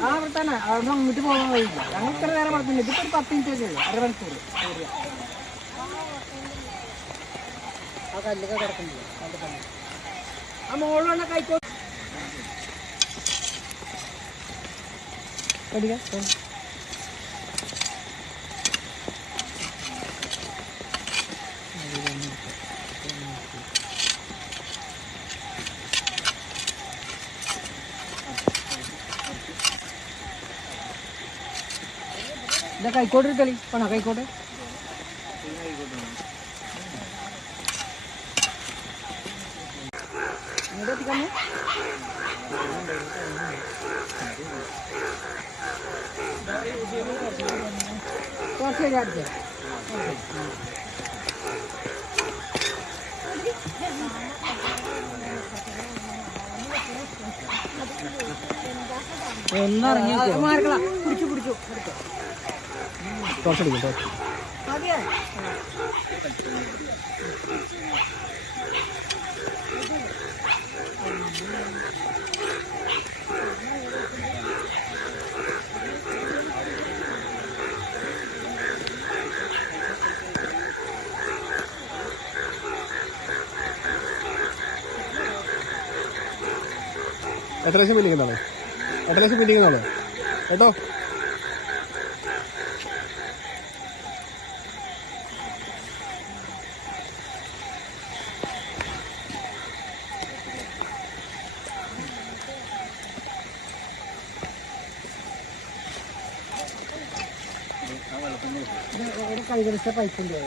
ആ അവിടെ തന്നെ അവിടെ അങ്ങോട്ട് പോകാൻ കഴിയില്ല ഞങ്ങൾ ഇത്ര നേരം പറഞ്ഞില്ല ഇതിപ്പോ ഒരു പത്ത് മിനിറ്റ് വെച്ചേ അരമണിക്കൂർ. ആ കല്ലൊക്കെ കിടക്കുന്നില്ല അവിടെ തന്നെ. ആ മോളിലുള്ള കൈക്കോ പഠിക്കാം ಇದಕ್ಕೆ ಕೈಕೊಡ್ರಿ ಕಲಿ ಪಣ ಕೈಕೊಡ್ರಿ ತೋರ್ಸಿ ಯಾಡ್ತೀವಿ ഒന്നിറങ്ങി മാറിക്കളാ പിടിച്ചു പിടിച്ചു ടോർച്ച് എത്ര ലക്ഷം പിന്നിക്കുന്നാളോ എത്ര ലക്ഷം പിന്നിക്കുന്നാളോ കേട്ടോ? ഒരു കൈകളിച്ച പൈപ്പിന്റെ